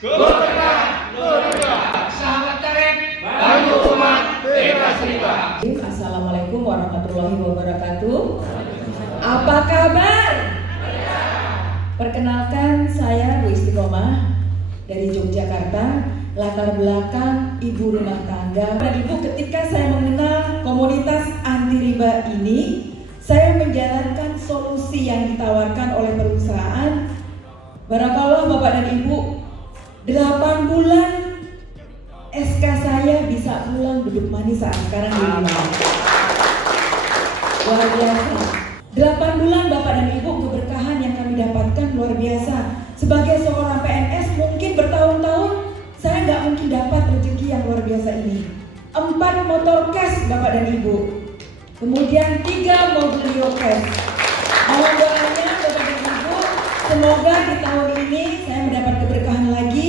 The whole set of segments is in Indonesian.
Golkar, no riba. Sahabat karet, bantu umat, bebas riba. Assalamualaikum warahmatullahi wabarakatuh. Apa kabar? Perkenalkan, saya Bu Istiqomah dari Yogyakarta, latar belakang ibu rumah tangga. Dan Ibu, ketika saya mengenal komunitas anti riba ini, saya menjalankan solusi yang ditawarkan oleh perusahaan. Barakallah Bapak dan Ibu, 8 bulan SK saya bisa pulang duduk manis saat sekarang di rumah. Luar biasa. 8 bulan Bapak dan Ibu, keberkahan yang kami dapatkan luar biasa. Sebagai seorang PNS mungkin bertahun-tahun saya nggak mungkin dapat rezeki yang luar biasa ini. 4 motor cash Bapak dan Ibu, kemudian 3 mobil Rio cash. Mohon doanya Bapak dan Ibu, semoga di tahun ini saya mendapat keberkahan lagi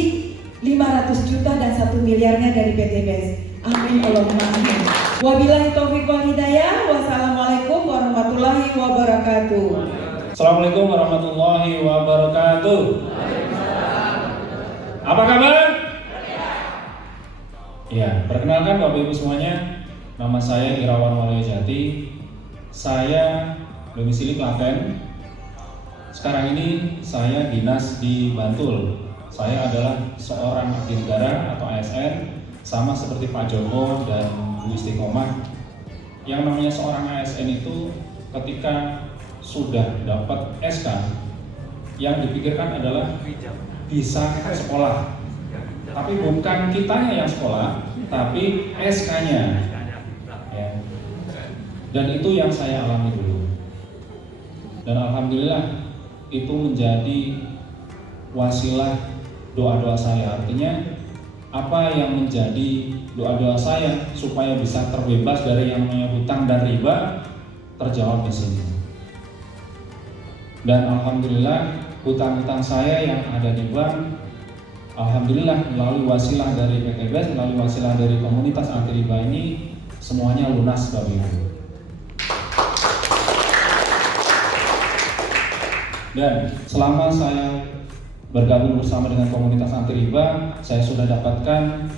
500 juta dan 1 miliarnya dari PT BES. Amin Allahumma amin. Wabillahi taufiq wal hidayah. Wassalamualaikum warahmatullahi wabarakatuh. Assalamualaikum warahmatullahi wabarakatuh. Apa kabar? Ya, perkenalkan Bapak Ibu semuanya, nama saya Irawan Walyajati. Saya domisili Klaten. Sekarang ini saya dinas di Bantul. Saya adalah seorang abdi negara atau ASN, sama seperti Pak Joko dan Bu Istiqomah. Yang namanya seorang ASN itu ketika sudah dapat SK, yang dipikirkan adalah bisa sekolah. Tapi bukan kitanya yang sekolah, tapi SK-nya. Ya. Dan itu yang saya alami dulu. Dan alhamdulillah itu menjadi wasilah doa-doa saya. Artinya apa yang menjadi doa-doa saya supaya bisa terbebas dari yang namanya hutang dan riba terjawab di sini. Dan alhamdulillah hutang-hutang saya yang ada di bank, alhamdulillah melalui wasilah dari PT BES, melalui wasilah dari komunitas anti riba ini semuanya lunas Bapak Ibu. Dan selama saya bergabung bersama dengan komunitas anti riba, saya sudah dapatkan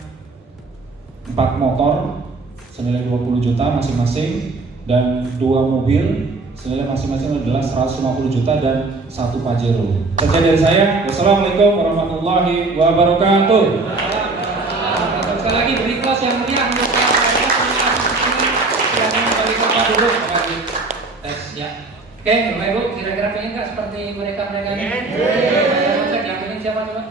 4 motor senilai 20 juta masing-masing dan 2 mobil senilai masing-masing adalah 150 juta dan 1 Pajero. Sekian dari saya. Wassalamualaikum warahmatullahi wabarakatuh. Sekali lagi beri kelas yang meriah untuk yang duduk. Tes ya. Oke, Bapak Ibu, kira-kira pengen nggak seperti mereka-mereka ini? Yang pengen siapa coba?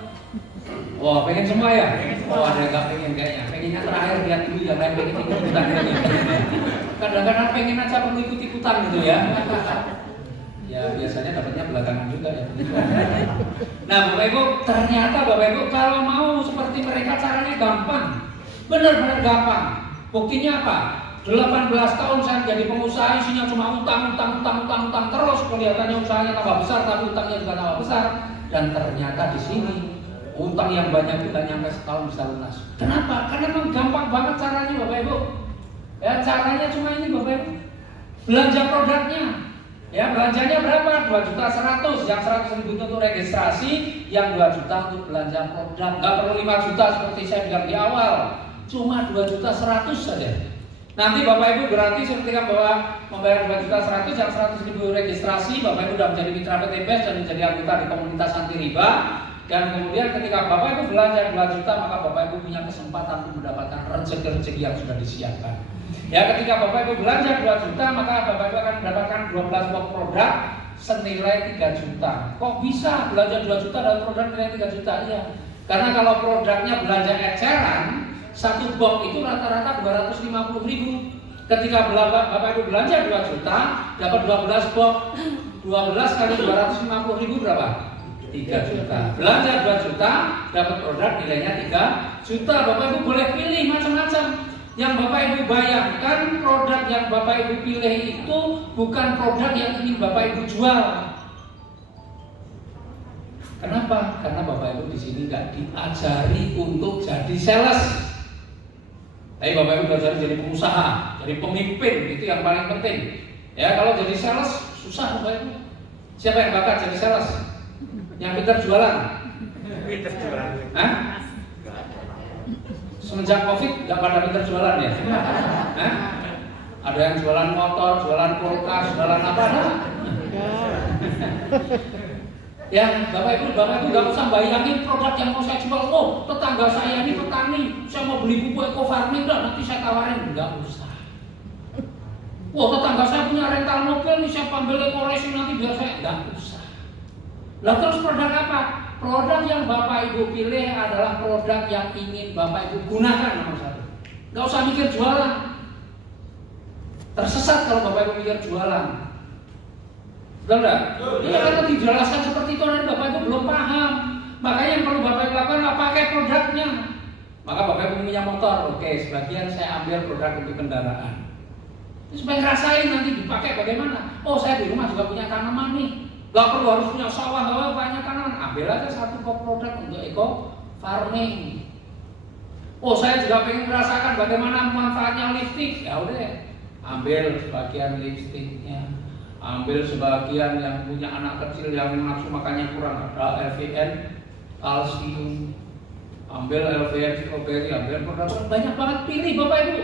Wah, pengen semua ya? Oh, ada nggak pengen kayaknya. Pengennya terakhir lihat dulu yang lain pengen ikut-ikutan. Kadang-kadang pengen aja perlu ikut-ikutan gitu ya. Ya biasanya dapatnya belakangan juga ya. Nah Bapak Ibu, ternyata Bapak Ibu kalau mau seperti mereka caranya gampang. Benar-benar gampang. Buktinya apa? 18 tahun saya jadi pengusaha, isinya cuma utang terus, kelihatannya usahanya tambah besar tapi utangnya juga tambah besar. Dan ternyata di sini utang yang banyak tidak nyampe setahun bisa lunas. Kenapa? Karena memang gampang banget caranya Bapak Ibu. Ya caranya cuma ini Bapak Ibu. Belanja produknya. Ya belanjanya berapa? 2.100.000, yang 100.000 untuk registrasi, yang 2 juta untuk belanja produk. Nggak perlu 5 juta seperti saya bilang di awal, cuma 2.100.000 saja. Nanti Bapak Ibu gratis ketika membayar 2.100.000, yang 100.000 registrasi, Bapak Ibu sudah menjadi mitra PT BES dan menjadi anggota di komunitas anti riba. Dan kemudian ketika Bapak Ibu belanja 2 juta, maka Bapak Ibu punya kesempatan untuk mendapatkan rezeki-rezeki yang sudah disiapkan. Ya ketika Bapak Ibu belanja 2 juta, maka Bapak Ibu akan mendapatkan 12 box produk senilai 3 juta. Kok bisa belanja 2 juta dan produk nilai 3 juta? Iya. Karena kalau produknya belanja eceran, 1 box itu rata-rata 250.000. Ketika Bapak Ibu belanja 2 juta, dapat 12 box. 12 kali 250.000 berapa? 3 juta. Belanja 2 juta, dapat produk nilainya 3 juta. Bapak Ibu boleh pilih macam-macam. Yang Bapak Ibu bayangkan, produk yang Bapak Ibu pilih itu bukan produk yang ingin Bapak Ibu jual. Kenapa? Karena Bapak Ibu di sini nggak diajari untuk jadi sales. Tapi Bapak Ibu belajar jadi pengusaha, jadi pemimpin, itu yang paling penting. Ya kalau jadi sales susah Bapak Ibu. Siapa yang bakat jadi sales? Yang pintar jualan? Hah? semenjak COVID nggak pada pinter jualan ya? Hah? Ada yang jualan motor, jualan kulkas, jualan apa? Ya, Bapak Ibu nggak usah bayangin produk yang mau saya jual. Oh, tetangga saya ini petani, saya mau beli pupuk eco farming, nanti saya tawarin. Nggak usah. Wah, tetangga saya punya rental mobil nih, saya ambil eco racing nanti biar saya. Nggak usah. Lalu terus produk apa? Produk yang Bapak Ibu pilih adalah produk yang ingin Bapak Ibu gunakan nomor satu. Nggak usah mikir jualan. Tersesat kalau Bapak Ibu mikir jualan. Betul nggak? Iya, karena dijelaskan seperti itu dan Bapak Ibu belum paham. Makanya yang perlu Bapak Ibu lakukan adalah pakai produknya. Maka Bapak Ibu punya motor, oke, sebagian saya ambil produk untuk kendaraan. Supaya ngerasain nanti dipakai bagaimana. Oh, saya di rumah juga punya tanaman nih. Gak perlu harus punya sawah, gak banyak tanaman. Ambil aja satu produk untuk eco farming. Oh, saya juga pengen merasakan bagaimana manfaatnya lipstick. Ya udah, ambil sebagian lipstiknya. Ambil sebagian yang punya anak kecil yang nafsu makannya kurang, ada LVN, kalsium, ambil LVN strawberry, ambil produk banyak banget, pilih Bapak Ibu.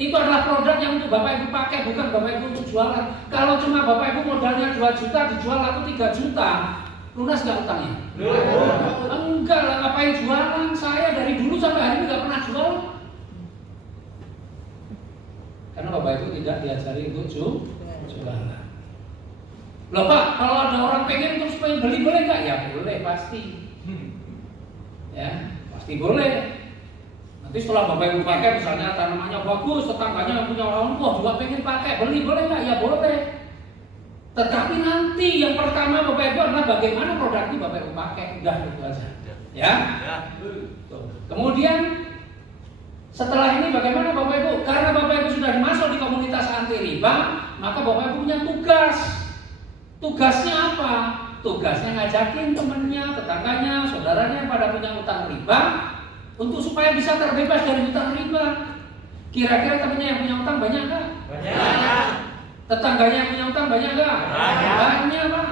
Itu adalah produk yang untuk Bapak Ibu pakai, bukan Bapak Ibu untuk jualan. Kalau cuma Bapak Ibu modalnya 2 juta, dijual laku 3 juta, lunas nggak utangnya? Enggak lah, ngapain jualan? Saya dari dulu sampai hari ini nggak pernah jual. Karena Bapak Ibu tidak diajari untuk jualan. Loh Pak, kalau ada orang pengen terus pengen beli boleh nggak? Ya boleh pasti. Ya pasti boleh. Nanti setelah Bapak Ibu pakai, misalnya tanamannya bagus, tetangganya yang punya orang tua juga pengen pakai, beli boleh nggak? Ya boleh. Tetapi nanti yang pertama Bapak Ibu adalah bagaimana produk ini Bapak Ibu pakai, udah itu aja. Ya. Kemudian setelah ini bagaimana Bapak Ibu? Karena Bapak Ibu sudah masuk di komunitas anti riba, maka Bapak Ibu punya tugas. Tugasnya apa? Tugasnya ngajakin temennya, tetangganya, saudaranya yang pada punya utang riba untuk supaya bisa terbebas dari utang riba. Kira-kira temennya yang punya utang banyak nggak? Banyak. Tetangganya yang punya utang banyak nggak? Banyak Pak.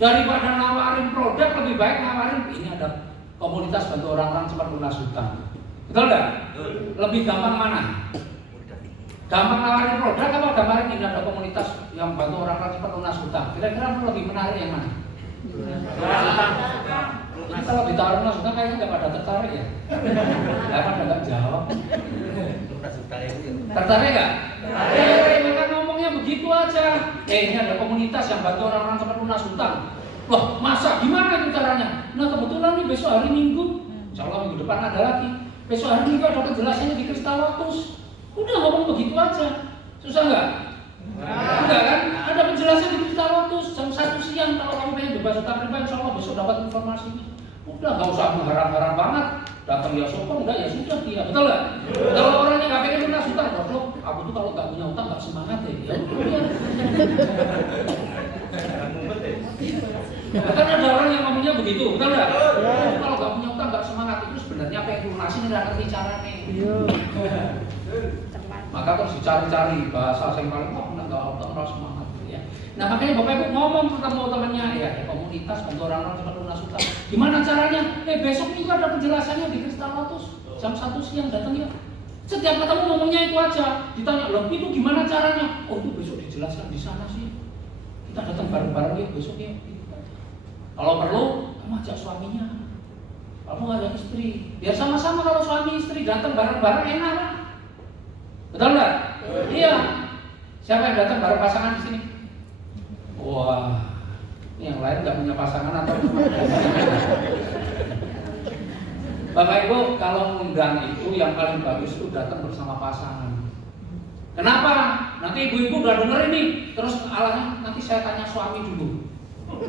Daripada nawarin produk, lebih baik nawarin ini ada komunitas bantu orang-orang cepat lunas utang. Betul nggak? Lebih gampang mana? Gampang nawarin produk apa gambarin ini ada komunitas yang bantu orang-orang cepat lunas utang? Kira-kira lebih menarik yang mana? Ini kalau ditawarin lunas utang kayaknya nggak pada tertarik ya? Nggak pada nggak jawab. Tertarik nggak? Mereka ngomongnya begitu aja. Ini ada komunitas yang bantu orang-orang cepat lunas utang. Wah, masa gimana itu caranya? Nah kebetulan nih besok hari Minggu, insya Allah minggu depan ada lagi. Besok hari Minggu ada penjelasannya di Kristal Lotus. Udah ngomong begitu aja, susah nggak? Enggak kan? Ada penjelasan di Kristal Lotus jam 1 siang. Kalau kamu pengen bebas utang riba, insya Allah besok dapat informasinya. Udah nggak usah mengharap-harap banget. Datang ya sopan, udah ya sudah dia, betul nggak? Kalau orangnya nggak pengen lunas utang, goblok. Aku tuh kalau nggak punya utang nggak semangat ya. Ya udah. Kan ada orang yang ngomongnya begitu, betul nggak? Kalau nggak punya utang nggak semangat, itu sebenarnya pengen lunasin nggak ngerti caranya. Maka terus dicari-cari bahasa yang paling nggak utang harus semangat ya. Nah makanya Bapak Ibu ngomong ketemu temannya ya komunitas bantu orang-orang cepat lunas utang. Gimana caranya? Besok juga ada penjelasannya di Kristal Lotus jam 1 siang datang ya. Setiap ketemu ngomongnya itu aja. Ditanya loh itu gimana caranya? Oh itu besok dijelaskan di sana sih. Kita datang bareng-bareng ya besok ya. Kalau perlu kamu ajak suaminya, kamu ajak istri. Biar sama-sama kalau suami istri datang bareng-bareng enak kan? Betul nggak? Iya. Siapa yang datang bareng pasangan di sini? Wah, ini yang lain nggak punya pasangan atau Bapak Ibu kalau undang itu yang paling bagus itu datang bersama pasangan. Kenapa? Nanti ibu-ibu udah denger ini, terus alasannya nanti saya tanya suami dulu.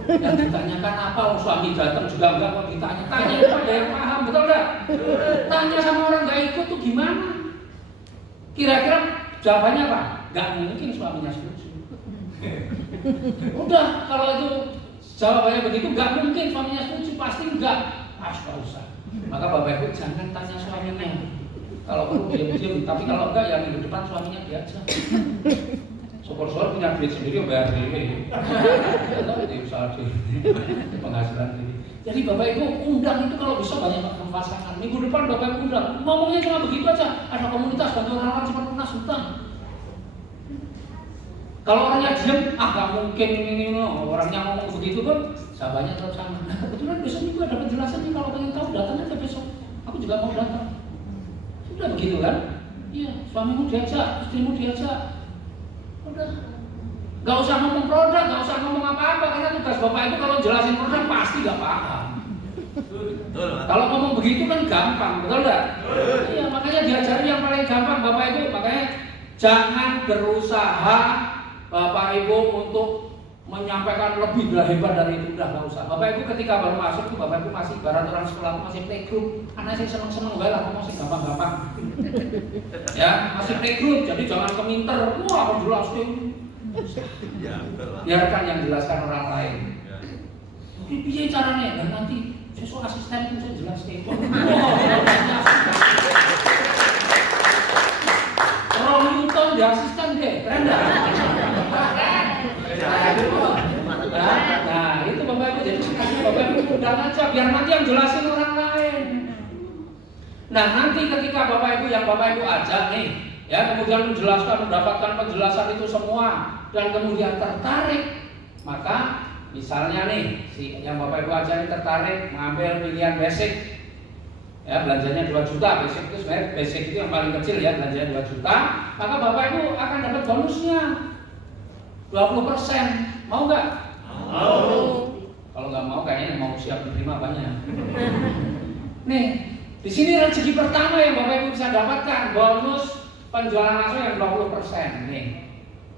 Yang ditanyakan apa? Suami datang juga enggak kok ditanya. Tanya kepada yang paham, betul nggak? Tanya sama orang nggak ikut tuh gimana? Kira-kira jawabannya apa? Nggak mungkin suaminya setuju. Udah, kalau itu jawabannya begitu, nggak mungkin suaminya setuju, pasti enggak. Nggak usah. Maka Bapak Ibu jangan tanya suaminya. Kalau perlu diam-diam, tapi kalau enggak ya minggu depan suaminya diajak. Syukur-syukur punya duit sendiri, bayar sendiri. Atau di usaha sendiri, penghasilan sendiri. Jadi Bapak Ibu undang itu kalau bisa banyak ketemu pasangan. Minggu depan Bapak Ibu undang. Ngomongnya cuma begitu aja. Ada komunitas bantu orang-orang cepat lunas hutang. Kalau orangnya diam, gak mungkin ini orangnya ngomong begitu pun sahabatnya tetap sama. Nah, kebetulan besok minggu ada penjelasan nih, kalau pengen tahu datang aja besok. Aku juga mau datang. Sudah begitu kan? Iya, suamimu diajak, istrimu diajak. Udah. Gak usah ngomong produk, gak usah ngomong apa-apa, karena tugas Bapak itu kalau jelasin produk pasti gak paham. Kalau ngomong begitu kan gampang, betul gak? Iya, makanya diajari yang paling gampang Bapak Ibu. Makanya jangan berusaha Bapak Ibu untuk menyampaikan lebih hebat dari itu, udah nggak usah. Bapak Ibu ketika baru masuk tuh Bapak Ibu masih ibarat orang sekolah tuh masih playgroup, anak sih seneng-seneng banget lah, ngomong sih gampang-gampang. Ya masih playgroup, jadi jangan keminter. Wah aku jelasin. Biarkan yang jelaskan orang lain. Piye caranya? Dan nanti sesuatu asisten pun saya jelaskan. Orang Newton di asisten deh, keren dah. Nah, itu Bapak Ibu, jadi Bapak Ibu undang aja biar nanti yang jelasin orang lain. Nah, nanti ketika Bapak Ibu yang Bapak Ibu ajak nih, ya kemudian menjelaskan, mendapatkan penjelasan itu semua dan kemudian tertarik, maka misalnya nih si yang Bapak Ibu ajak ini tertarik mengambil pilihan basic. Ya, belanjanya 2 juta, basic itu sebenarnya basic itu yang paling kecil ya, belanjanya 2 juta, maka Bapak Ibu akan dapat bonusnya 20%. Mau nggak? Mau. Kalau nggak mau kayaknya mau siap menerima banyak. Nih, di sini rezeki pertama yang Bapak Ibu bisa dapatkan, bonus penjualan langsung yang 20%. Nih,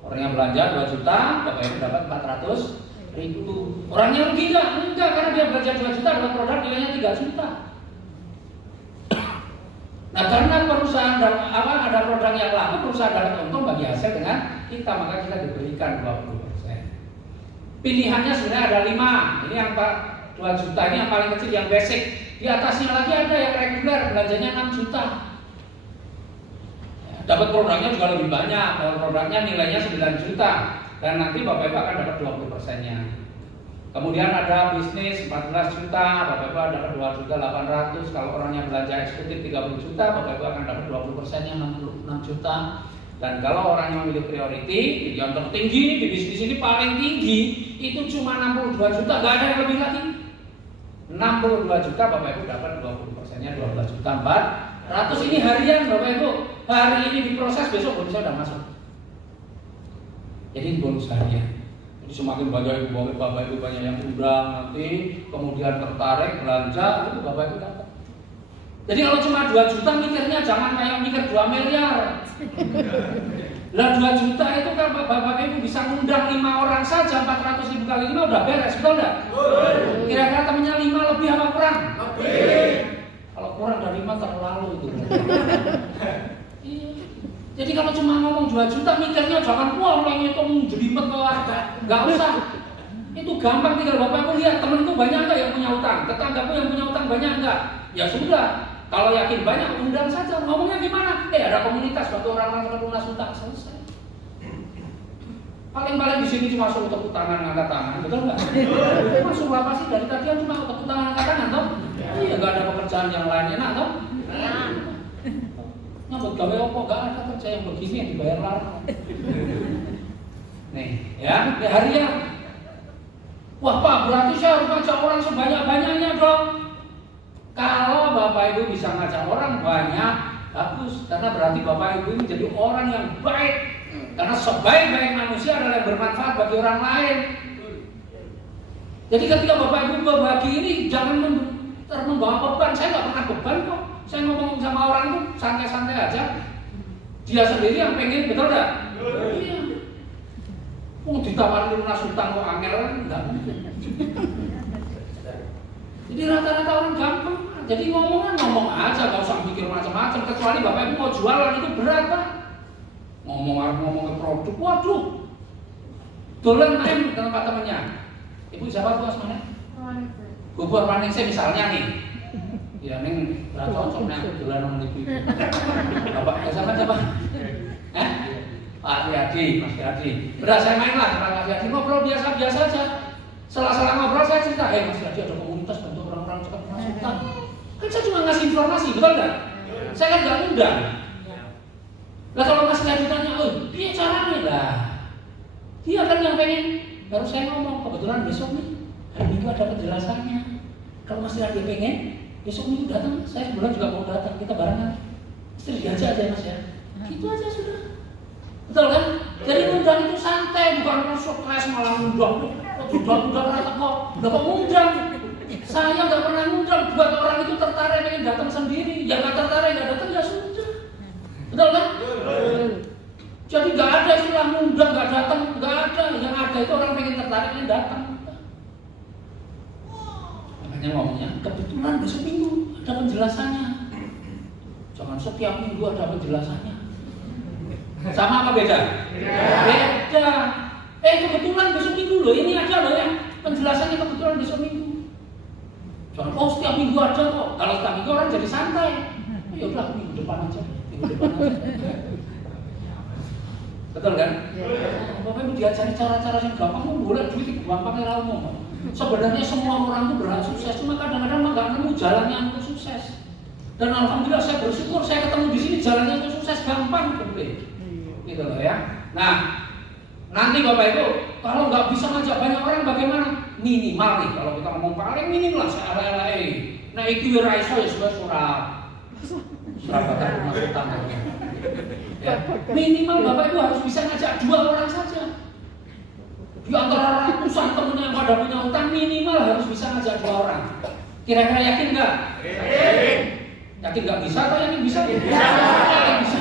orang yang belanja 2 juta, Bapak Ibu dapat 400.000. Orangnya rugi nggak? Enggak, karena dia belanja 2 juta dapat produk nilainya 3 juta. Nah, karena perusahaan ada produk yang laku, perusahaan dapat untung bagi hasil dengan kita, maka kita diberikan 20%. Pilihannya sebenarnya ada 5. Ini yang 2 juta ini yang paling kecil, yang basic. Di atasnya lagi ada yang reguler, belanjanya 6 juta. Ya, dapat produknya juga lebih banyak. Kalau produknya nilainya 9 juta dan nanti Bapak Ibu akan dapat 20%-nya. Kemudian ada bisnis 14 juta, Bapak Ibu dapat 2.800.000. Kalau orangnya belanja eksekutif 30 juta, Bapak Ibu akan dapat 20%-nya 66 juta. Dan kalau orang yang memilih priority, yang tertinggi di bisnis ini paling tinggi itu cuma 62 juta, nggak ada yang lebih lagi. 62 juta Bapak Ibu dapat 20%-nya 12 juta 400. Ini harian Bapak Ibu. Hari ini diproses, besok bonusnya udah masuk. Jadi bonus harian. Jadi semakin banyak Bapak Ibu banyak yang undang nanti, kemudian tertarik belanja, itu Bapak Ibu dapat. Jadi kalau cuma 2 juta mikirnya jangan kayak mikir 2 miliar. Lah 2 juta itu kan Bapak Ibu bisa ngundang 5 orang saja, 400.000 kali 5 udah beres, betul enggak? Kira-kira temennya 5 lebih apa kurang? Lebih. Kalau kurang dari 5 terlalu itu. Iya. Jadi kalau cuma ngomong 2 juta mikirnya jangan wah orang itu jelimet keluarga. Enggak usah. Itu gampang, tinggal Bapak Ibu lihat temenku banyak enggak yang punya utang, tetanggaku yang punya utang banyak enggak? Ya sudah. Kalau yakin banyak, undang saja. Ngomongnya gimana? Ada komunitas bantu orang-orang lunas hutang, selesai. Paling-paling di sini cuma suruh tepuk tangan, angkat tangan, betul nggak? Masuk apa sih dari tadi cuma tepuk tangan, angkat tangan, toh? Iya, nggak ada pekerjaan yang lainnya, nah, toh? Nyambut gawe opo, nggak ada kerja yang begini yang dibayar larang. Nih, ya, harian. Wah Pak, berarti saya harus ngajak orang sebanyak-banyaknya dong. Kalau Bapak Ibu bisa ngajak orang banyak, bagus. Karena berarti Bapak Ibu ini jadi orang yang baik. Karena sebaik-baik manusia adalah yang bermanfaat bagi orang lain. Jadi ketika Bapak Ibu berbagi ini, jangan membawa beban. Saya nggak pernah beban kok. Saya ngomong sama orang itu santai-santai aja. Dia sendiri yang pengen, betul nggak? Iya. Mau ditawarin lunas hutang kok angel kan? Enggak. Jadi rata-rata orang gampang. Jadi ngomong aja, gak usah mikir macam-macam. Kecuali Bapak Ibu mau jualan itu berat Pak. Ngomong ke produk, waduh. Dolan main ke tempat temennya. Ibu siapa tuh asmanya? Bubur Maningsih misalnya nih. Ya neng cocoknya dolan sama ibu. Bapak siapa? Pak Riyadi, Mas Riyadi. Udah saya main lah Pak Riyadi, ngobrol biasa-biasa aja. Setelah ngobrol saya cerita, Mas Riyadi ada komunitas bantu orang-orang cepat masuk hutang. Kan saya cuma informasi, betul nggak? Saya kan nggak undang. Lah kalau Mas Gadi tanya, oh dia caranya lah. Dia kan yang pengen. Baru saya ngomong, kebetulan besok nih hari Minggu ada penjelasannya. Kalau Mas Gadi pengen, besok Minggu datang, saya sebulan juga mau datang, kita barengan. Istri diajak aja Mas ya. Gitu aja sudah. Betul kan? Jadi undang itu santai, bukan stres malah undang. Undang rata kok, udah kok undang. Saya nggak pernah ngundang buat orang itu tertarik pengen datang sendiri. Yang nggak tertarik nggak datang ya sudah. Betul kan? Jadi nggak ada istilah ngundang nggak datang, nggak ada. Yang ada itu orang pengen tertarik pengen datang. Makanya ngomongnya kebetulan besok Minggu ada penjelasannya. Jangan setiap minggu ada penjelasannya. Sama apa beda? Beda. Kebetulan besok Minggu loh. Ini aja loh yang penjelasannya kebetulan besok Minggu. Jangan, oh setiap minggu ada kok. Kalau setiap minggu orang jadi santai. Ya udah minggu depan aja. Betul kan? Bapak Ibu diajari cara-cara yang gampang, boleh duit gampang era umum. Sebenarnya semua orang itu berhak sukses, cuma kadang-kadang nggak nemu jalannya untuk sukses. Dan alhamdulillah saya bersyukur saya ketemu di sini jalannya untuk sukses gampang, gitu loh ya. Nah, nanti Bapak Ibu kalau nggak bisa ngajak banyak orang bagaimana? Minimal nih, kalau kita ngomong paling minim lah se-LLA. Nah itu raiso ya surat bakal rumah sultan. Ya. Minimal Bapak Ibu harus bisa ngajak 2 orang saja. Di antara ratusan teman yang pada punya utang minimal harus bisa ngajak 2 orang. Kira-kira yakin nggak? Yakin nggak bisa atau yakin bisa? Bisa.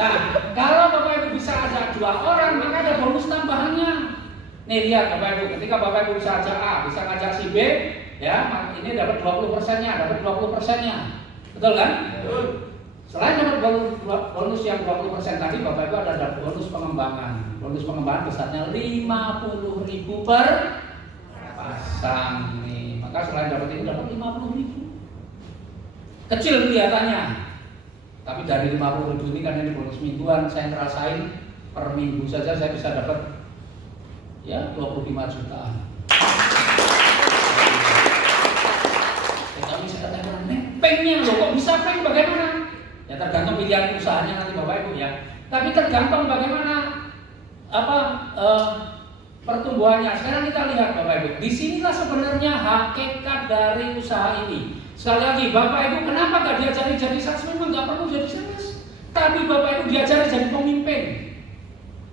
Nah, kalau Bapak Ibu bisa ajak 2 orang, maka ada bonus tambahannya. Nih lihat Bapak Ibu, ketika Bapak Ibu bisa ajak A, bisa ngajak si B, ya, ini dapat 20%-nya, dapat 20%-nya. Betul kan? Betul. Selain dapat bonus yang 20% tadi, Bapak Ibu ada bonus pengembangan. Bonus pengembangan besarnya 50.000 per pasang nih. Maka selain dapat ini dapat 50.000. Kecil kelihatannya. Tapi dari 50.000 ini karena ini bonus mingguan, saya ngerasain per minggu saja saya bisa dapat ya 25 jutaan. Tapi saya katakan, pengnya loh, kok bisa peng bagaimana? Ya tergantung pilihan usahanya nanti Bapak Ibu ya. Tapi tergantung bagaimana pertumbuhannya. Sekarang kita lihat Bapak Ibu. Disinilah sebenarnya hakikat dari usaha ini. Sekali lagi Bapak Ibu kenapa gak diajari jadi sales? Memang gak perlu jadi sales. Tapi Bapak Ibu diajari jadi pemimpin.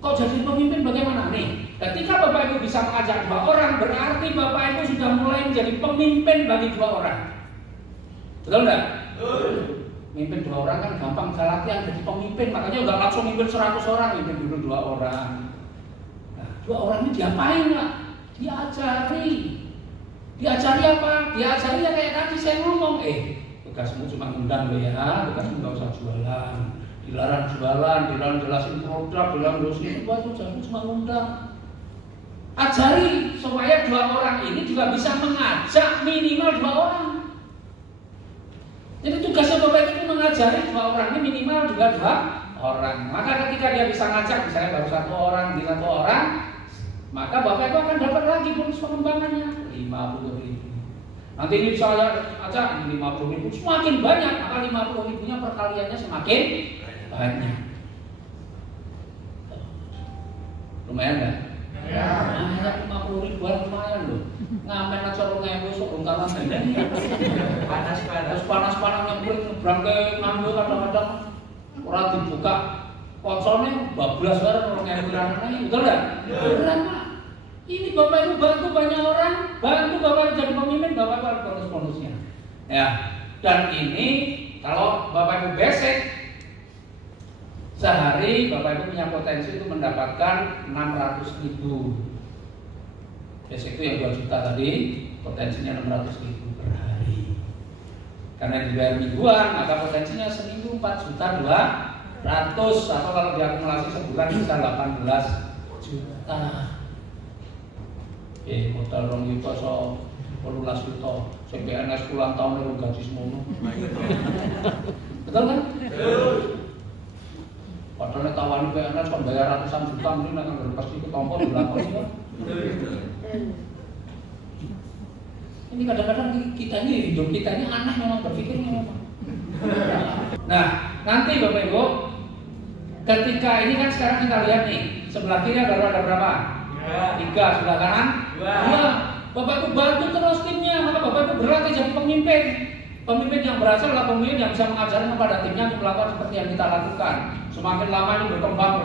Kok jadi pemimpin bagaimana? Nih, ketika Bapak Ibu bisa mengajak 2 orang, berarti Bapak Ibu sudah mulai menjadi pemimpin bagi 2 orang. Betul enggak? Mimpin 2 orang kan gampang, saya latihan jadi pemimpin, makanya nggak langsung mimpin 100 orang, mimpin dulu 2 orang. Nah, 2 orang ini diapain nggak? Diajari. Diajari apa? Diajari ya kayak tadi saya ngomong, tugasmu cuma ngundang lo ya, tugasmu nggak usah jualan. Dilarang jualan, dilarang jelasin produk, dilarang dosen, tugasmu cuma ngundang. Ajari supaya 2 orang ini juga bisa mengajak minimal 2 orang. Jadi tugasnya Bapak itu mengajari 2 orang ini minimal juga 2 orang. Maka ketika dia bisa ngajak, misalnya baru 1 orang di 1 orang, maka Bapak itu akan dapat lagi bonus pengembangannya 50.000. Nanti ini bisa ajak 50.000, semakin banyak, maka 50.000-nya perkaliannya semakin banyak. Lumayan nggak? Ya. Nah, 50.000 lumayan loh. Ngamen aja lo ngewe sok bongkaran ini. Panas nyempring nyebrang ke ngambil kadang-kadang ora dibuka konsolnya bablas bareng orang ngewe ini, betul enggak? Beneran Pak. Ini Bapak Ibu bantu banyak orang, bantu Bapak Ibu jadi pemimpin, Bapak Ibu ada bonus-bonusnya. Ya. Dan ini kalau Bapak Ibu basic sehari Bapak Ibu punya potensi itu mendapatkan 600.000. Basic itu yang 2 juta tadi, potensinya 600.000 per hari. Karena dibayar mingguan, maka potensinya seminggu 4.200.000 atau kalau diakumulasi sebulan bisa 18 juta. Modal 2 juta so 18 juta. CPNS pulang tahun itu gaji semono. Betul kan? Padahal tawani PNS kan bayar ratusan juta, mungkin akan pasti ketompo di belakang kan. Ini kadang-kadang kita ini hidup kita ini aneh memang berpikirnya memang. Nah, nanti Bapak Ibu, ketika ini kan sekarang kita lihat nih, sebelah kiri baru ada berapa? 3, sebelah kanan 2. Bapak Ibu bantu terus timnya, maka Bapak Ibu berlatih jadi pemimpin. Pemimpin yang berhasil adalah pemimpin yang bisa mengajarkan kepada timnya untuk melakukan seperti yang kita lakukan. Semakin lama ini berkembang.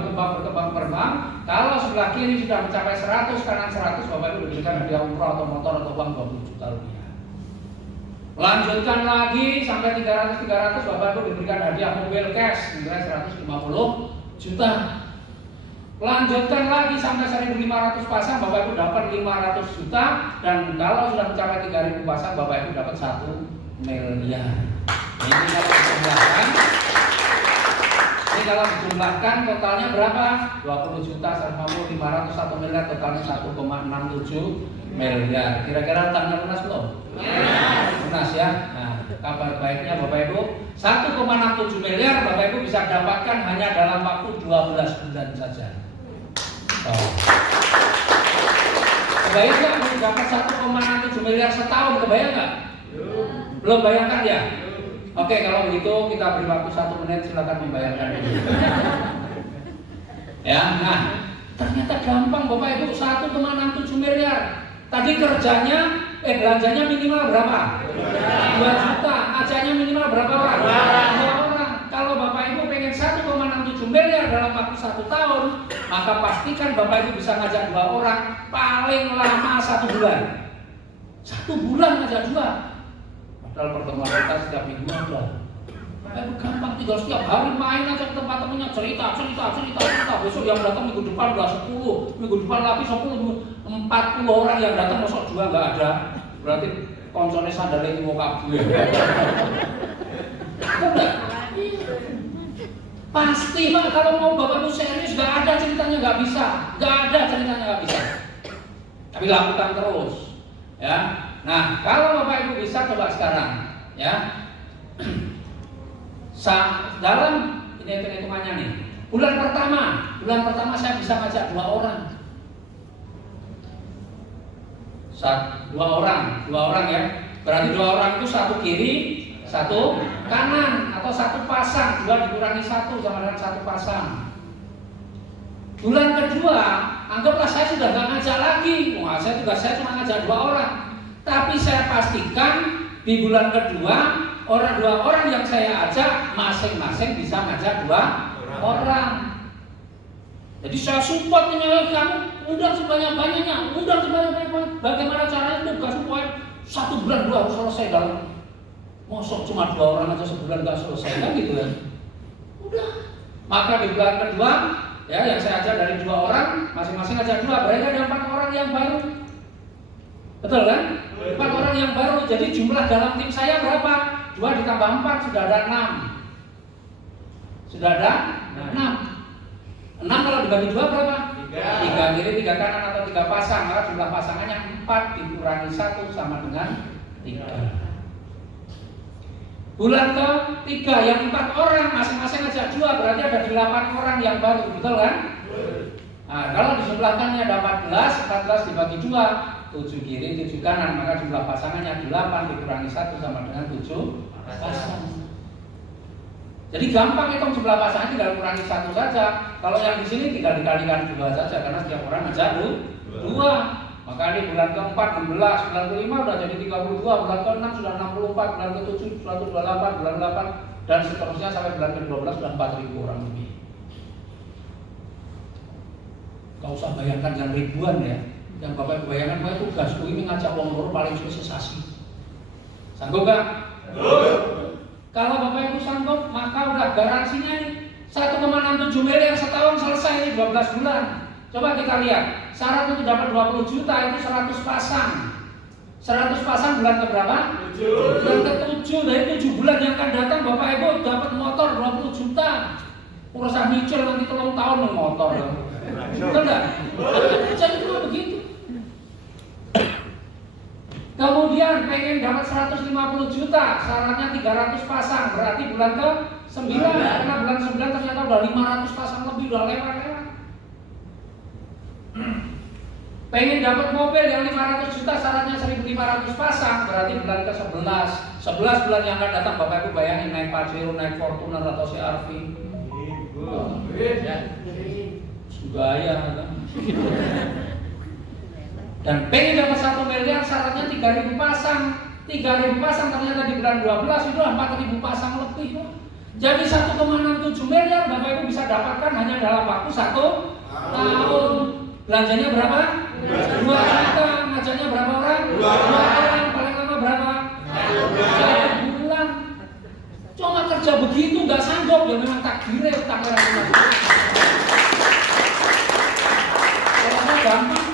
Kalau sebelah kiri sudah mencapai 100, kanan 100, Bapak Ibu diberikan hadiah umroh atau motor atau uang 20 juta rupiah. Lanjutkan lagi sampai 300, Bapak Ibu diberikan hadiah mobil cash nilai 150 juta. Lanjutkan lagi sampai 1.500 pasang, Bapak Ibu dapat 500 juta. Dan kalau sudah mencapai 3.000 pasang, Bapak Ibu dapat 1 miliar. Ini kalau dijumlahkan totalnya berapa? 20 juta, 150, 500, 1 miliar, totalnya 1,67 miliar. Kira-kira tanggal lunas belum? Lunas ya. Nah, kabar baiknya Bapak Ibu, 1,67 miliar Bapak Ibu bisa dapatkan hanya dalam waktu 12 bulan saja. Kebayang nggak dapat 1,67 miliar setahun? Kebayang nggak? Belum bayangkan ya? Oke, kalau begitu kita beri waktu 1 menit, silakan membayangkan. Ya, nah ternyata gampang Bapak Ibu, 1,67 miliar. Tadi kerjanya, belanjanya minimal berapa? 2 juta. Ajaknya minimal berapa orang? 2 orang. Kalau Bapak Ibu pengen 1,67 miliar dalam waktu 1 tahun, maka pastikan Bapak Ibu bisa ngajak 2 orang paling lama 1 bulan. 1 bulan ngajak 2. Padahal pertemuan kita setiap minggu ada. Bapak Ibu gampang, tinggal setiap hari main aja ke tempat temennya, cerita. Besok yang datang minggu depan udah 10, minggu depan lagi 10, 40 orang yang datang, masuk 2 nggak ada. Berarti konsolnya sandalnya itu mau kabur. Udah. Pasti Pak, kalau mau Bapak Ibu serius, nggak ada ceritanya nggak bisa, Tapi lakukan terus, ya. Nah, kalau Bapak Ibu bisa coba sekarang, ya. Dalam ini hitungannya nih. Bulan pertama saya bisa ngajak 2 orang. 2 orang ya. Berarti 2 orang itu 1 kiri, 1 kanan, atau 1 pasang. 2 dikurangi 1 sama dengan 1 pasang. Bulan kedua, anggaplah saya sudah nggak ngajak lagi. Tugas saya cuma ngajak 2 orang. Tapi saya pastikan di bulan kedua 2 orang yang saya ajak masing-masing bisa ngajak 2 orang. Jadi saya support nih, kamu undang sebanyak-banyaknya. Bagaimana caranya tugas supaya 1 bulan 2 harus selesai dalam. Mosok cuma 2 orang aja sebulan nggak selesai kan gitu kan? Udah. Maka di bulan kedua ya yang saya ajak dari 2 orang masing-masing ajak 2, berarti ada 4 orang yang baru. Betul kan? 4 orang yang baru. Jadi jumlah dalam tim saya berapa? 2 ditambah 4 sudah ada 6. 6 kalau dibagi 2 berapa? 3 kiri 3 kanan atau 3 pasang. Maka jumlah pasangannya 4 dikurangi 1 sama dengan 3. Bulan ke-3 yang 4 orang masing-masing ajak 2, berarti ada 8 orang yang baru. Betul kan? Nah, kalau di sebelah kanannya ada 14 dibagi 2, 7 kiri 7 kanan, maka jumlah pasangannya 8 dikurangi 1 sama dengan 7 pasang. Jadi gampang hitung jumlah pasangan, tinggal kurangi 1 saja. Kalau yang di sini tinggal dikalikan 2 saja karena setiap orang ngajak 2. Maka ini bulan ke-4 16, bulan ke-5 sudah jadi 32, bulan ke-6 sudah 64, bulan ke-7 128, bulan ke-8 dan seterusnya sampai bulan ke-12 sudah 4.000 orang lebih. Gak usah bayangkan yang ribuan ya. Yang Bapak bayangkan, Bapak tugasku ini ngajak wong loro paling suwe sesasi. Sanggup gak? Kalau Bapak Ibu sanggup, maka udah garansinya nih 1,67 miliar setahun selesai ini 12 bulan. Coba kita lihat, syarat untuk dapat 20 juta itu 100 pasang. 100 pasang bulan ke berapa? 7. Bulan ke-7, dari 7 bulan yang akan datang Bapak Ibu dapat motor 20 juta. Urusah nyicil nanti 3 tahun nih motor. Betul enggak? Jadi cuma begitu. Kemudian pengen dapat 150 juta, syaratnya 300 pasang, berarti bulan ke-9, karena bulan 9 ternyata udah 500 pasang lebih, udah lewat. Pengen dapat mobil yang 500 juta syaratnya 1.500 pasang, berarti bulan ke-11. 11 bulan yang akan datang Bapak Ibu bayangin naik Pajero, naik Fortuner atau CR-V. Gaya kan. Dan pengen dapat 1 miliar syaratnya 3.000 pasang. 3.000 pasang ternyata di bulan 12 itu 4.000 pasang lebih. Jadi 1,67 miliar Bapak Ibu bisa dapatkan hanya dalam waktu 1 tahun. Belanjanya berapa? 2 juta. Ngajarnya berapa orang? 2 orang. Paling lama berapa? 1 bulan. Cuma kerja begitu nggak sanggup, ya memang takdirnya takdir Allah. Kalau gampang,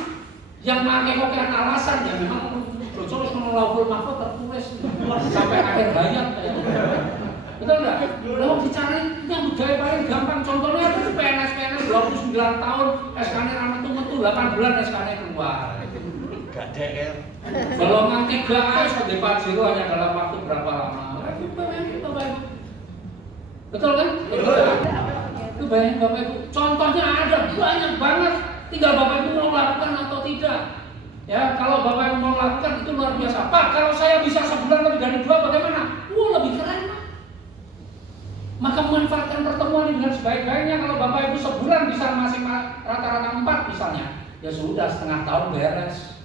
yang pakai alasan ya memang terus menolak mahfud tertulis sampai akhir hayat. Betul nggak? Lalu dicari yang budaya paling gampang contohnya itu PNS 29 tahun SK-nya anak metu 8 bulan SK-nya keluar. Golongan 3A sebagai Pajero hanya dalam waktu berapa lama? Betul kan? Itu bayangin Bapak Ibu. Contohnya ada banyak banget. Tinggal Bapak Ibu mau lakukan atau tidak. Ya, kalau Bapak Ibu mau lakukan itu luar biasa. Pak, kalau saya bisa sebulan lebih dari 2 bagaimana? Lebih keren. Maka memanfaatkan pertemuan ini dengan sebaik-baiknya. Kalau Bapak Ibu sebulan bisa masih rata-rata 4 misalnya, ya sudah setengah tahun beres.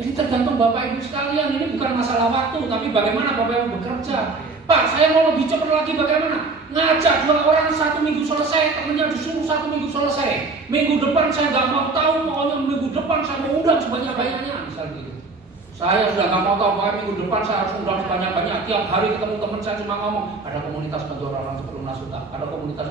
Jadi tergantung Bapak Ibu sekalian, ini bukan masalah waktu, tapi bagaimana Bapak Ibu bekerja. Pak, saya mau lebih cepat lagi bagaimana? Ngajak 2 orang 1 minggu selesai, temennya disuruh 1 minggu selesai. Minggu depan saya nggak mau tahu, pokoknya minggu depan saya mau undang sebanyak-banyaknya, misal gitu. Saya sudah nggak mau tahu, pokoknya minggu depan saya harus undang sebanyak-banyak. Tiap hari ketemu teman saya cuma ngomong, ada komunitas bantu orang sebelum nasuta, ada komunitas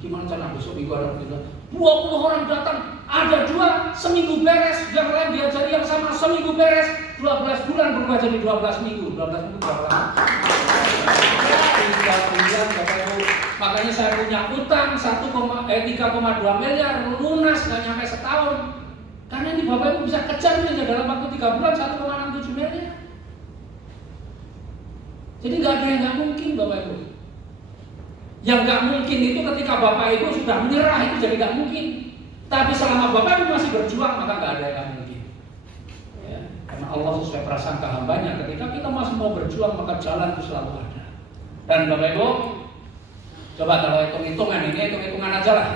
gimana cara besok minggu ada begitu. 20 orang datang, ada 2 seminggu beres, yang lain diajari yang sama seminggu beres, 12 bulan berubah jadi 12 minggu. 12 minggu berapa lama? 3 bulan Bapak Ibu. Makanya saya punya utang 3,2 miliar lunas nggak nyampe setahun. Karena ini Bapak Ibu bisa kejar aja dalam waktu 3 bulan 1,67 miliar. Jadi nggak ada yang nggak mungkin Bapak Ibu. Yang nggak mungkin itu ketika Bapak Ibu sudah menyerah itu jadi nggak mungkin. Tapi selama Bapak Ibu masih berjuang maka nggak ada yang nggak mungkin. Ya, karena Allah sesuai prasangka hambanya. Ketika kita masih mau berjuang maka jalan itu selalu ada. Dan Bapak Ibu, coba kalau hitung-hitungan ini hitung-hitungan aja lah.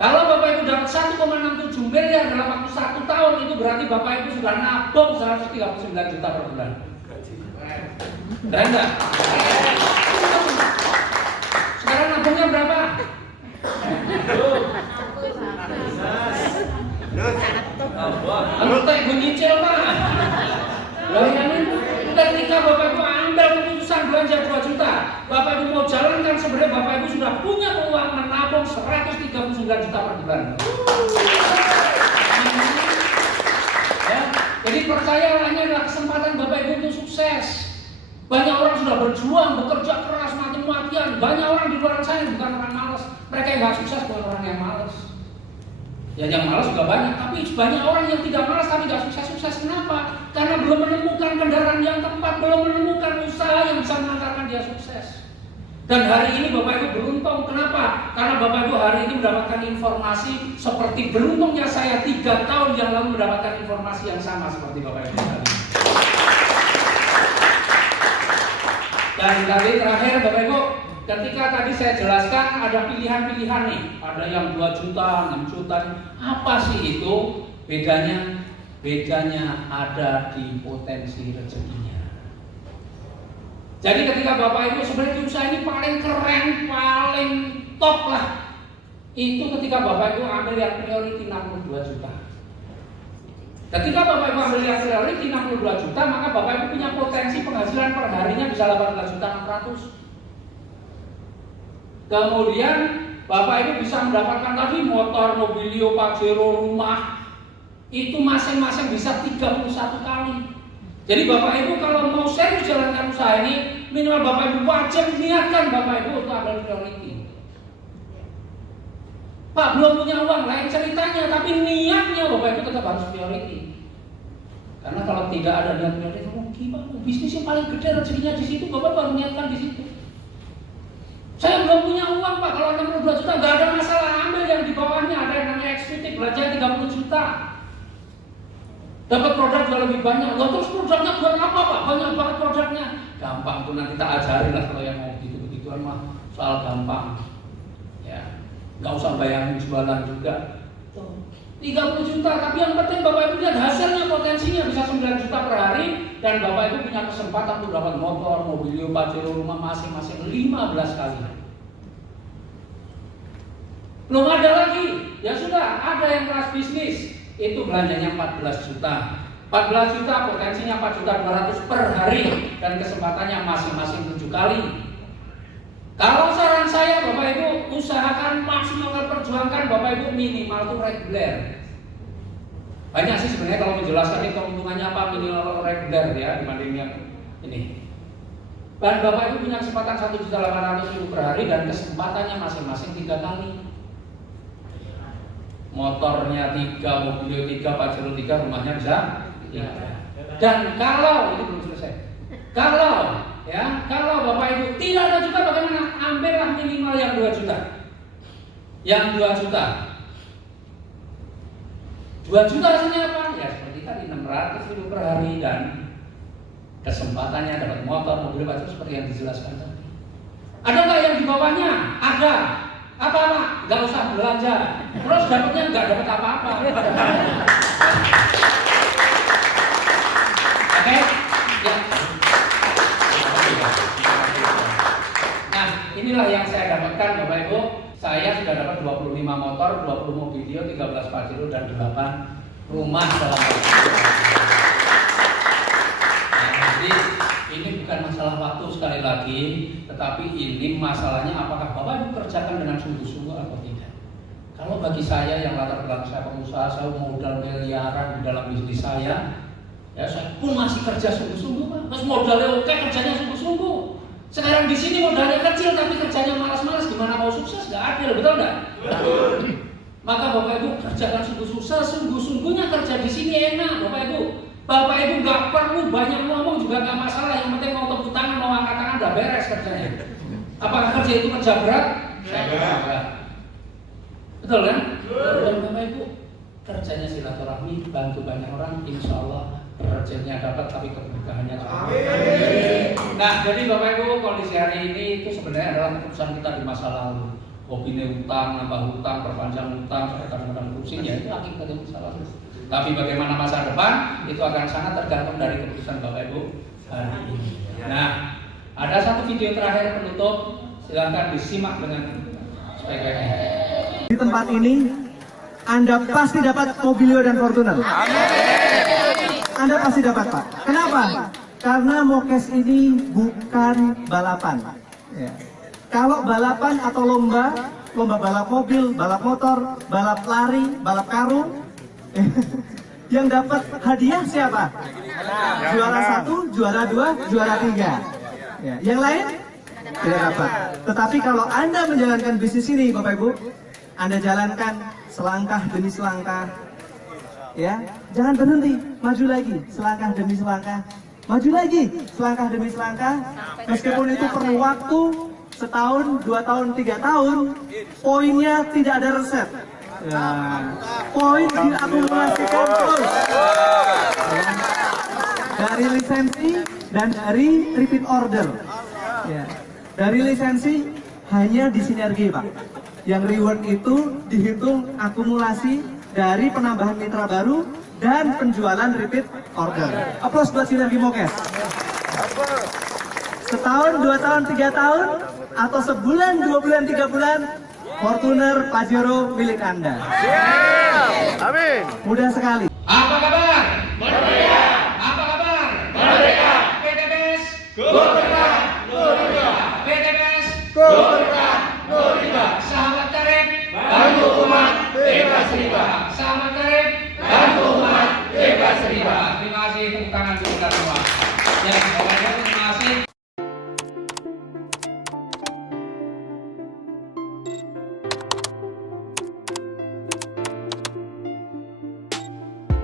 Kalau Bapak Ibu dapat 1,67 miliar dalam waktu 1 tahun itu berarti Bapak Ibu sudah nabung 139 juta per bulan. Keren nggak? Sekarang nabungnya berapa? Anggota Ibu nyicil Pak. Loh ini ketika Bapak Ibu ambil keputusan belanja 2 juta, Bapak Ibu mau jalankan sebenarnya Bapak Ibu sudah punya peluang menabung 139 juta per bulan. Ya, jadi percayalah ini adalah kesempatan Bapak Ibu untuk sukses. Banyak orang sudah berjuang, bekerja keras, mati-matian. Banyak orang di luar sana bukan orang malas. Mereka yang nggak sukses bukan orang yang malas. Ya yang malas juga banyak, tapi banyak orang yang tidak malas tapi nggak sukses-sukses. Kenapa? Karena belum menemukan kendaraan yang tepat, belum menemukan usaha yang bisa mengantarkan dia sukses. Dan hari ini Bapak Ibu beruntung, kenapa? Karena Bapak Ibu hari ini mendapatkan informasi seperti beruntungnya saya 3 tahun yang lalu mendapatkan informasi yang sama seperti Bapak Ibu hari ini. Dan tadi terakhir Bapak Ibu, ketika tadi saya jelaskan ada pilihan-pilihan nih, ada yang 2 juta, 6 juta, apa sih itu? Bedanya ada di potensi rezekinya. Jadi ketika Bapak Ibu sebenarnya usaha ini paling keren, paling top lah. Itu ketika Bapak Ibu ambil yang priority 62 juta. Ketika Bapak Ibu ambil yang priority 62 juta, maka Bapak Ibu punya potensi penghasilan per harinya bisa 18 juta 600. Kemudian Bapak Ibu bisa mendapatkan lagi motor, mobilio, Pajero, rumah. Itu masing-masing bisa 31 kali. Jadi Bapak Ibu kalau mau serius jalankan usaha ini, minimal Bapak Ibu wajib niatkan Bapak Ibu untuk ambil priority. Pak belum punya uang, lain ceritanya, tapi niatnya Bapak Ibu tetap harus priority. Karena kalau tidak ada niat priority, gimana? Bisnis yang paling gede rezekinya di situ, Bapak baru niatkan di situ. Saya belum punya uang Pak, kalau 62 juta nggak ada masalah, ambil yang di bawahnya, ada yang namanya eksekutif, belanja 30 juta. Dapat produk juga lebih banyak. Loh, terus produknya buat apa Pak? Banyak banget produknya. Gampang tuh, nanti tak ajarin lah kalau yang mau begitu-begituan mah, soal gampang. Ya, nggak usah bayangin jualan juga. 30 juta, tapi yang penting Bapak Ibu lihat hasilnya, potensinya bisa 9 juta per hari, dan Bapak Ibu punya kesempatan untuk dapat motor, mobilio, pajero, rumah masing-masing 15 kali. Belum ada lagi, ya sudah, ada yang kelas bisnis, itu belanjanya 14 juta. 14 juta, potensinya 4 juta 200 per hari, dan kesempatannya masing-masing 7 kali. Kalau saran saya Bapak Ibu, usahakan maksimal perjuangkan Bapak Ibu minimal itu reguler. Banyak sih sebenarnya kalau menjelaskan ini keuntungannya apa minimal reguler ya dibanding yang ini. Dan Bapak Ibu punya kesempatan 1.800.000 per hari dan kesempatannya masing-masing 3 kali. Motornya 3, mobilnya 3, pajero 3, rumahnya bisa 3. Dan kalau ini belum selesai. Kalau Bapak Ibu tidak ada juga bagaimana? Ambillah minimal yang 2 juta. Yang 2 juta. 2 juta hasilnya apa? Ya seperti tadi 600.000 per hari dan kesempatannya dapat motor, mobil, baju seperti yang dijelaskan tadi. Ada nggak yang di bawahnya? Ada. Apa? Nggak usah belanja. Terus dapatnya nggak dapat apa-apa. Oke? Ya. Nah, inilah yang saya dapatkan Bapak Ibu. Saya sudah dapat 25 motor, 20 mobilio, 13 pajero dan 8 rumah dalam jadi ini bukan masalah waktu sekali lagi, tetapi ini masalahnya apakah Bapak Ibu kerjakan dengan sungguh-sungguh atau tidak. Kalau bagi saya yang latar belakang saya pengusaha, saya modal miliaran di dalam bisnis saya, ya saya pun masih kerja sungguh-sungguh Pak. Mas modalnya oke, kerjanya sungguh-sungguh. Sekarang di sini modalnya kecil tapi kerjanya malas-malas, gimana mau sukses? Gak adil, betul nggak? Betul. Maka Bapak Ibu kerjakan sungguh-sungguhnya kerja di sini enak, Bapak Ibu. Bapak Ibu nggak perlu banyak ngomong juga nggak masalah, yang penting mau tepuk tangan, mau angkat tangan, udah beres kerjanya. Apakah kerja itu kerja berat? Saya enggak. Betul kan? Dan Bapak Ibu kerjanya silaturahmi, bantu banyak orang, insya Allah rezeki dapat tapi keberkahannya juga. Nah, jadi Bapak Ibu kondisi hari ini itu sebenarnya adalah keputusan kita di masa lalu. Hobinya utang, nambah hutang, perpanjang hutang, sampai kadang-kadang pusing, ya itu akibatnya masa lalu. Tapi bagaimana masa depan itu akan sangat tergantung dari keputusan Bapak Ibu hari ini. Nah, ada satu video terakhir penutup, silakan disimak dengan sebaik-baiknya. Di tempat ini Anda pasti dapat Mobilio dan Fortuner. Anda pasti dapat Pak. Kenapa? Karena Mokes ini bukan balapan. Ya. Kalau balapan atau lomba balap mobil, balap motor, balap lari, balap karung, yang dapat hadiah siapa? Juara 1, juara 2, juara 3. Ya. Yang lain tidak dapat. Tetapi kalau Anda menjalankan bisnis ini, Bapak Ibu, Anda jalankan selangkah demi selangkah. Ya, jangan berhenti, maju lagi, selangkah demi selangkah, maju lagi, selangkah demi selangkah. Meskipun itu perlu waktu setahun, 2 tahun, 3 tahun, poinnya tidak ada resep. Ya, poin diakumulasikan terus. Ya, dari lisensi dan dari repeat order. Ya, dari lisensi hanya di sinergi Pak. Yang reward itu dihitung akumulasi dari penambahan mitra baru dan penjualan repeat order. Aplaus buat sinergi Mokes. Setahun, 2 tahun, 3 tahun, atau sebulan, 2 bulan, 3 bulan, Fortuner, Pajero milik Anda. Amin. Mudah sekali. Apa kabar? Merdeka. Apa kabar? Merdeka. PTBS Go Berkah, Go Berkah. PTBS Go Berkah, Go Berkah.